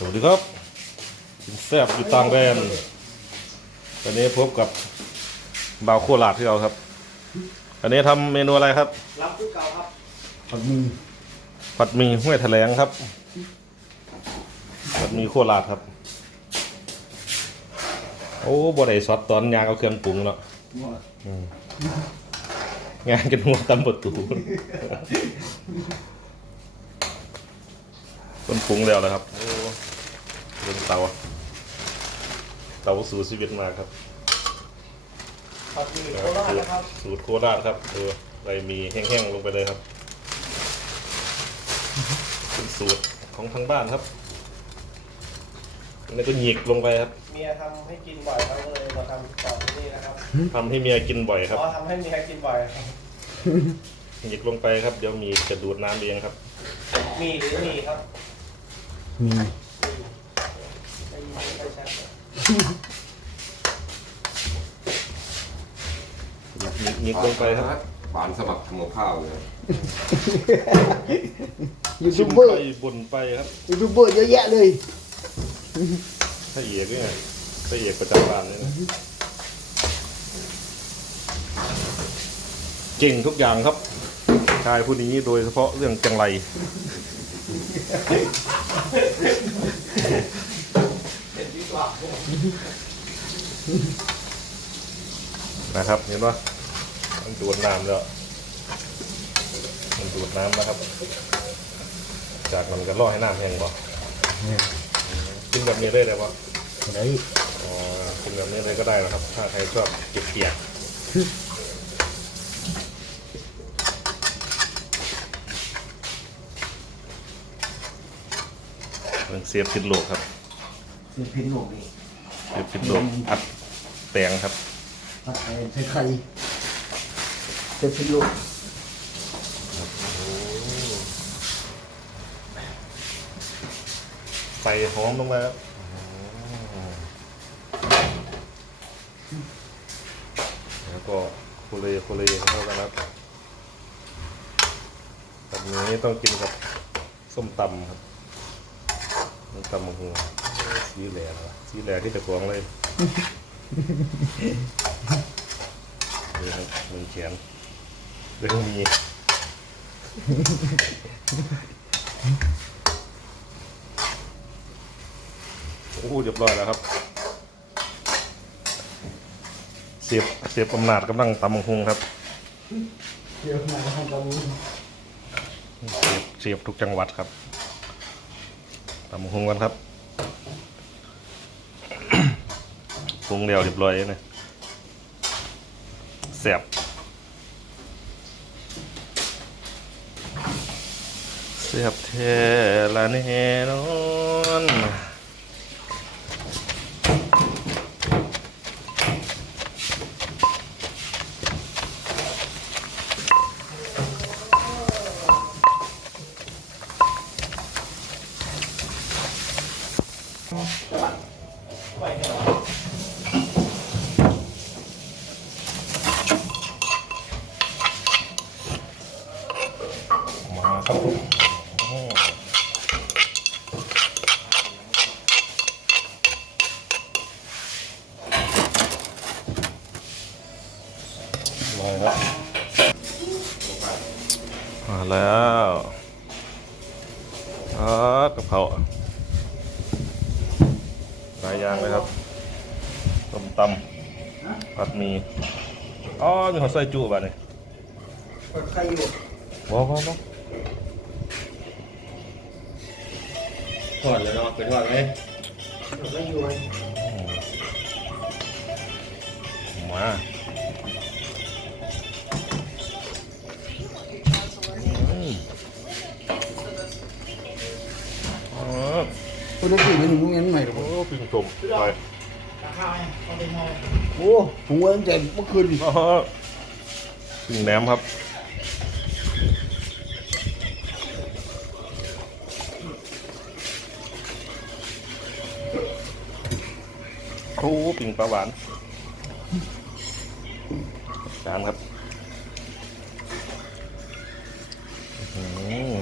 สวัสดีครับกินแซ่บอยู่ต่างแดนตอนนี้พบกับบ่าวโคราชที่เราครับ อันนี้ทำเมนูอะไรครับ รับผู้เก่าครับผัดหมีผัดหมี่ห้วยแถลงครับ ผัดหมี่โคราชครับ โอ้บ่ได้ซอสตอนยางเอาเครื่องปรุงเนาะงานกันหัวตำประตูต้นปรุงแล้วนะครับโอ้ เรื่องเตาเตาสู่ชีวิตมากครับผัดหมี่โคราชนะครับสูตรโคราชครับเออใส่หมีแห้งๆลงไปเลยครับเป็นสูตรของทางบ้านครับอันนี้ก็หยิกลงไปครับเมียทำให้กินบ่อยครับก็เลยมาทำต่อที่นี่นะครับทำให้เมียกินบ่อยครับอ๋อทำให้เมียกินบ่อยครับหยิกลงไปครับเดี๋ยวหมีจะดูดน้ำเองครับ มีหรือมีครับมีไม่มีไม่ใช่ ครับหยิกลงไปครับ หวานสมัครทำกับข้าวเลยยูชิทูมบเบอไปร์บ่นไปครับยูทูบเบอร์เยอะแยะเลยพระเอียกเนี่ยพระเอียกประจำบ้านเลยนะเก่งทุกอย่างครับชายผู้นี้โดยเฉพาะเรื่องจังไร นะครับเห็นปะมันดูดน้ำแล้วมันดูดน้ำนะครับ จากนั้นก็รอให้น้ำแห้งบ่กินแบบนี้ได้เลยวะไหนอ๋อกินแบบนี้เลยก็ได้นะครับ ถ้าใครชอบเก็บเกียกเรื่องเสียบพิษโลกครับเสียพินหลวงนี่ เสียบพิษโลกอัดแตงครับผัดไข่ใส่ไข่เสียพินหลวงใส่หอมลงไปครับแล้วก็โคเลโคเลเข้ากันครับแบบนี้ต้องกินกับส้มตำครับส้มตำมะฮว สีแหล่นะสีแหล่ที่ตะกวงเลยนี่ครับมือแขนเรื่องมีโอ้เรียบร้อยแล้วครับ เสียบเสียบอำนาจกำลังตำมะฮวครับเดี๋ยวมาทำตะมูเสียบเสียบทุกจังหวัดครับตำบักหงกันครับ ปรุงเดียวเรียบร้อยเลยนะแสบเสียบเทละแน่นอน มาครับโอ้ลอยครับมาแล้วอ่ากะเพราหลายอย่างเลยครับต้มตำผัดหมีอ๋อมีหัวไส้จุบ่ะเนี่ยผัดไข่อยู่ว้าวว้าวว้าว ถอดเลยเนาะเป็นว่าไงผัดไข่อยู่ไว้มาอืมอ๋อคนละสีเป็นหมูงั้นใหม่หรอโอ้ปิ่งชมไปโอ้ผมว่าตั้งแต่เมื่อคืนดิอ๋อปิ่งแหนมครับ ครูปิ่งปลาหวานสามครับ อืม